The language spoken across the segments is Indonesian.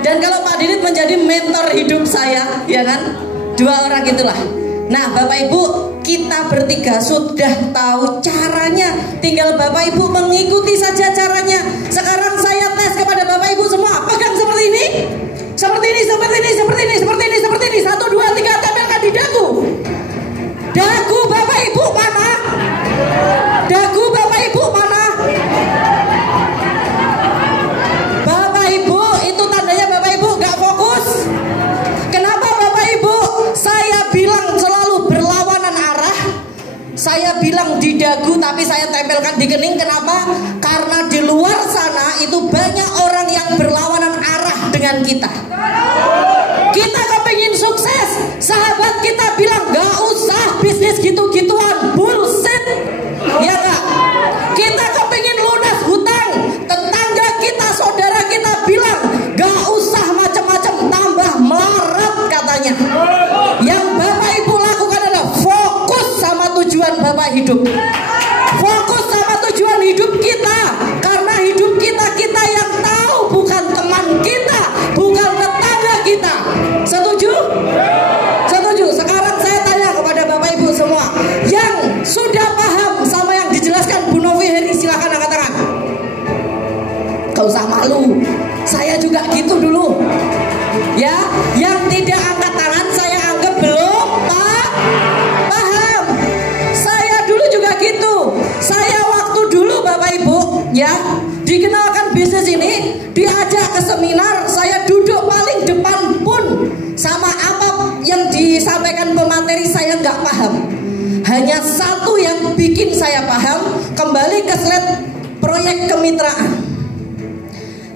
Dan kalau Pak Didit menjadi mentor hidup saya, ya kan? Dua orang itulah. Nah, Bapak Ibu, kita bertiga sudah tahu caranya. Tinggal Bapak Ibu mengikuti saja caranya. Sekarang saya tes kepada Bapak Ibu semua. Pegang seperti ini. Seperti ini, seperti ini, seperti ini, seperti ini, seperti ini. 1, 2, 3, tempelkan di dagu. Dagu Bapak Ibu mana? Dagu Bapak Ibu mana? Bapak Ibu, itu tandanya Bapak Ibu gak fokus. Kenapa Bapak Ibu? Saya bilang selalu berlawanan arah. Saya bilang di dagu tapi saya tempelkan di kening. Kenapa? Karena di luar sana itu banyak orang yang berlawanan arah dengan kita. Kita kepingin sukses, sahabat kita bilang gak usah bisnis gitu-gituan, bullshit, ya gak? Kita kepingin lunas hutang, tetangga kita, saudara kita bilang gak usah macam-macam, tambah melarat katanya. Yang Bapak Ibu lakukan adalah fokus sama tujuan Bapak hidup. Fokus sama tujuan hidup kita. Karena hidup kita yang tahu, bukan teman kita, bukan tetangga kita. Setuju? Setuju. Sekarang saya tanya kepada Bapak Ibu semua yang sudah paham sama yang dijelaskan Bu Novi Heri, silakan angkat tangan. Gak usah malu, saya juga gitu dulu. Ya, yang tidak angkat tangan saya anggap belum paham. Saya dulu juga gitu. Saya waktu dulu Bapak Ibu, ya, dikenalkan bisnis ini, diajak ke seminar, saya duduk paling depan pun sama apa yang disampaikan pemateri saya nggak paham. Hanya satu yang bikin saya paham, kembali ke slide proyek kemitraan.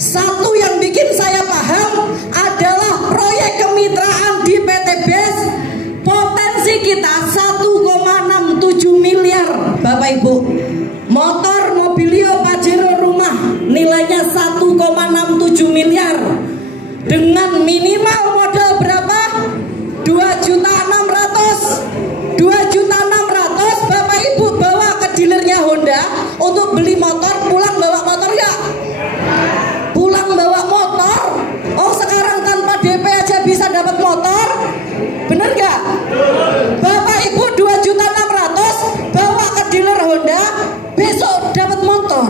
Satu yang bikin saya paham adalah proyek kemitraan di PT BES. Potensi kita 1,67 miliar Bapak Ibu. Motor, mobilio, pajero, rumah nilainya 1,67 miliar. Dengan minimal modal berapa? 2.600.000. 2.600.000 Bapak Ibu bawa ke dealernya Honda untuk beli motor, pulang bawa motor ya? Pulang bawa motor. Oh, sekarang tanpa DP aja bisa dapat motor. Bener gak? Bapak Ibu 2.600.000 bawa ke dealer Honda, besok dapat motor.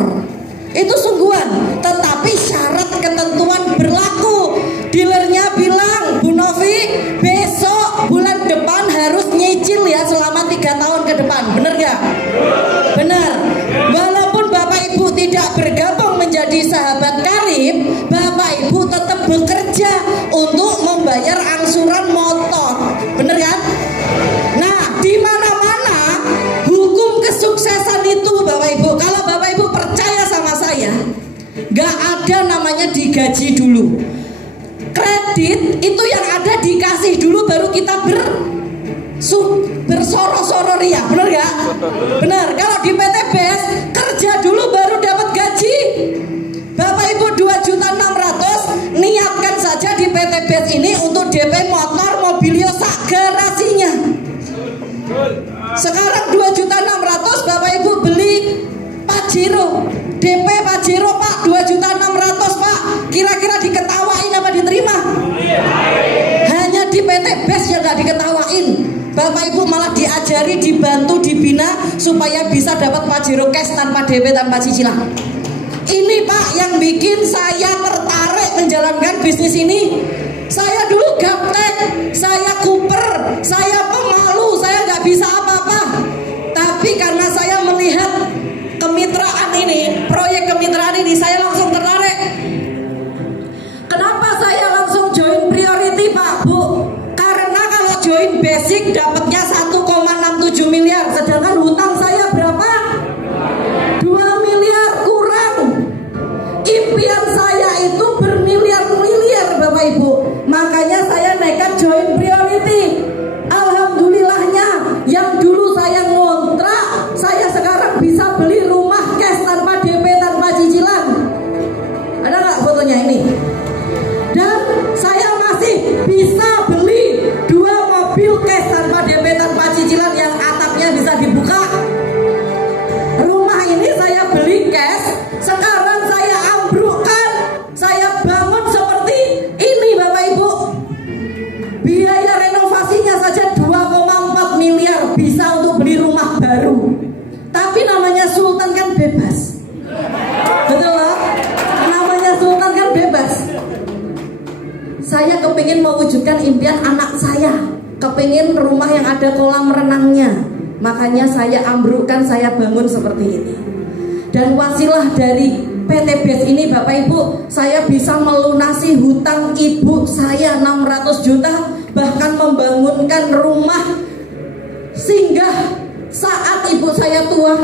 Itu sungguhan. Tetapi syarat ketentuan berlaku. Dealernya bilang, Bu Novi, besok bulan depan harus nyicil ya selama 3 tahun ke depan. Bener gak? Bener. Walaupun Bapak Ibu tidak bergabung menjadi sahabat karib, Bapak Ibu tetap bekerja untuk membayar angsuran motor. Bener kan? Nah, di mana-mana hukum kesuksesan itu Bapak Ibu, kalau Bapak Ibu percaya sama saya, gak ada namanya digaji dulu. Kredit itu yang ada dikasih dulu baru kita bersoro-soro ria, bener gak? Bener. Kalau di PT BES kerja dulu baru dapat gaji. Bapak Ibu 2.600.000 niatkan saja di PT BES ini untuk DP motor, mobilio sak garasinya. Sekarang 2.600.000 Bapak Ibu beli Pajero, DP Pajero Pak 2.600.000 Pak. Kira-kira diketawain apa diterima? Hanya di PT BES yang gak diketawain. Bapak Ibu malah diajari, dibantu, dibina supaya bisa dapat Pajero cash tanpa DP, tanpa cicilan. Ini Pak yang bikin saya tertarik menjalankan bisnis ini. Saya dulu gaptek, saya kuper, saya pemalu, saya nggak bisa apa-apa. Tapi karena saya melihat kemitraan ini, proyek kemitraan ini, saya langsung tertarik. Kenapa saya langsung join priority Pak Bu? Karena kalau join basic dapatnya 1,67 miliar, sedangkan hutang saya berapa? 2 miliar kurang. Impian saya itu bermiliar-miliar Bapak Ibu. Makanya saya nekat join priority. Alhamdulillahnya yang dulu saya ngontrak, saya sekarang bisa beli rumah cash tanpa DP, tanpa cicilan. Ada nggak fotonya ini? Dan saya masih bisa beli 2 mobil cash tanpa DP, tanpa cicilan yang atapnya bisa dibuka. kepingin mewujudkan impian anak saya, kepingin rumah yang ada kolam renangnya. Makanya saya ambrukkan, saya bangun seperti ini. Dan wasilah dari PT BES ini Bapak Ibu, saya bisa melunasi hutang ibu saya 600 juta, bahkan membangunkan rumah singgah saat ibu saya tua.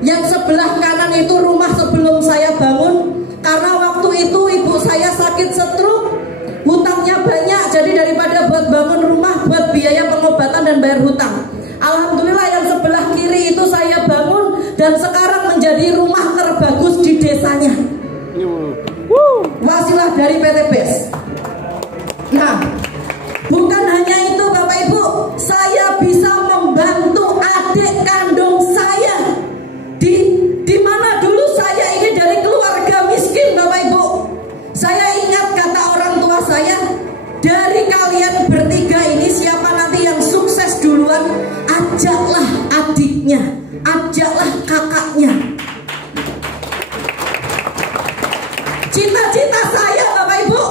Yang sebelah kanan itu rumah sebelum saya bangun, karena waktu itu ibu saya sakit stroke, hutangnya banyak, jadi daripada buat bangun rumah, buat biaya pengobatan dan bayar hutang. Alhamdulillah yang sebelah kiri itu saya bangun dan sekarang menjadi rumah terbagus di desanya. Wasilah dari PT BES. Nah, bukan hanya itu Bapak Ibu, saya bisa membantu adik kandung saya. Di mana dulu saya ini dari keluarga miskin Bapak Ibu. Saya ingat kata orang tua saya, dari kalian bertiga ini siapa nanti yang sukses duluan, ajaklah adiknya, ajaklah kakaknya. Cita-cita saya Bapak Ibu,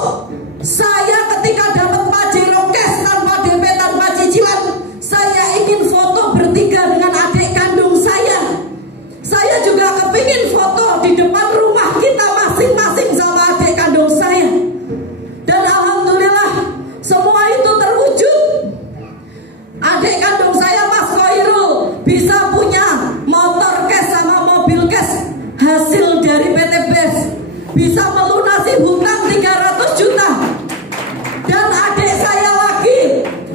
saya ketika dapat Pajero Cash tanpa DP, tanpa cicilan, saya ingin foto bertiga dengan adik kandung saya. Saya juga kepingin foto di depan rumah kita masing-masing sama adik kandung saya. Dan alhamdulillah semua itu terwujud. Adik kandung saya Mas Koirul bisa punya motor cash sama mobil cash hasil dari PT BES, bisa melunasi hutang 300 juta. Dan adik saya lagi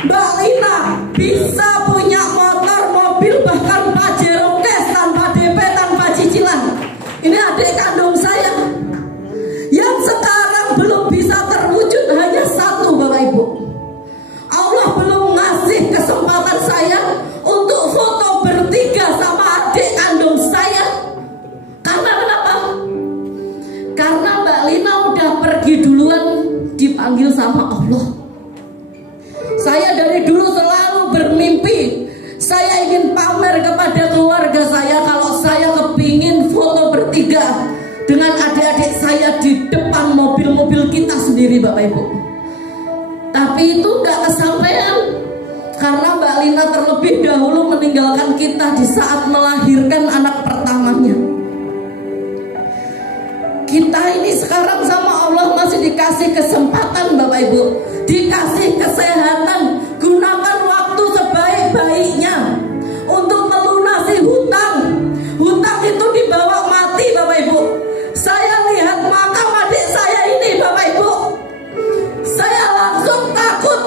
Mbak Lina bisa punya motor, mobil, bahkan Pajero Cash tanpa DP, tanpa cicilan. Ini adik kandung saya. Yang sekarang belum bisa terwujud hanya satu Bapak Ibu, Allah belum ngasih kesempatan saya untuk foto bertiga sama adik kandung saya. Karena kenapa? Karena Mbak Lina udah pergi duluan, dipanggil sama Allah. Saya dari dulu selalu bermimpi, saya ingin pamer kepada keluarga saya kalau saya kepingin foto bertiga dengan adik-adik saya di depan mobil-mobil kita sendiri Bapak Ibu. Tapi itu gak kesampaian karena Mbak Lina terlebih dahulu meninggalkan kita di saat melahirkan anak pertamanya. Kita ini sekarang sama Allah masih dikasih kesempatan Bapak Ibu, dikasih kesehatan. Gunakan waktu sebaik-baiknya untuk melunasi hutang. Hutang itu dibawa mati Bapak Ibu. Saya lihat makam adik saya ini Bapak Ibu, saya langsung takut.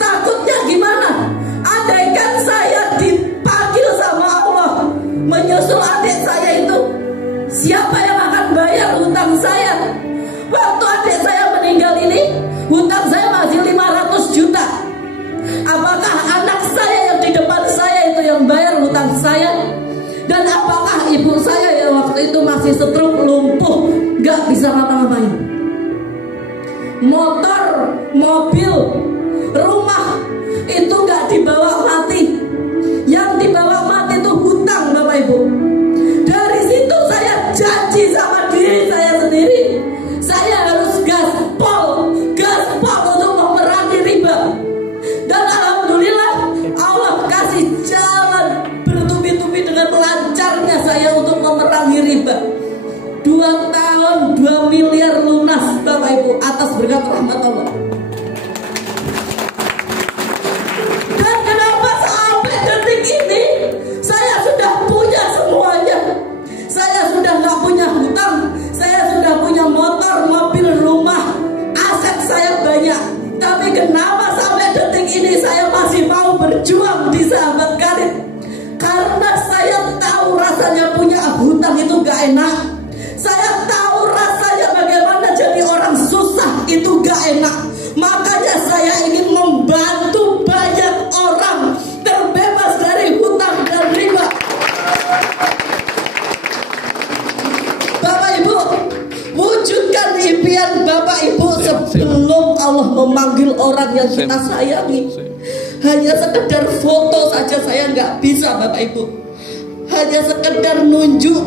Takutnya gimana? Andaikan saya dipanggil sama Allah menyusul adik saya itu, siapa yang akan bayar hutang saya? Waktu adik saya meninggal ini, hutang saya masih 500 juta. Apakah anak saya yang di depan saya itu yang bayar hutang saya? Dan apakah ibu saya yang waktu itu masih stroke, lumpuh, gak bisa ngapa-ngapain? Motor, mobil, rumah itu gak dibawa mati. Yang dibawa mati itu hutang Bapak Ibu. Dari situ saya janji sama diri saya sendiri, saya harus gaspol untuk memerangi riba. Dan alhamdulillah Allah kasih jalan bertubi-tubi dengan lancarnya saya untuk memerangi riba. 2 tahun 2 miliar lunas Bapak Ibu atas berkat rahmat Allah. Dan kenapa sampai detik ini saya sudah punya semuanya? Saya sudah gak punya hutang, saya sudah punya motor, mobil, rumah, aset saya banyak. Tapi kenapa sampai detik ini saya masih mau berjuang di Sahabat Karib? Karena saya tahu rasanya punya hutang itu gak enak. Saya tahu rasanya bagaimana jadi orang susah itu gak enak. Makanya saya ingin membantu banyak orang terbebas dari hutang dan riba. Bapak Ibu, wujudkan impian Bapak Ibu sebelum Allah memanggil orang yang kita sayangi. Hanya sekedar foto saja saya nggak bisa Bapak Ibu. Hanya sekedar nunjuk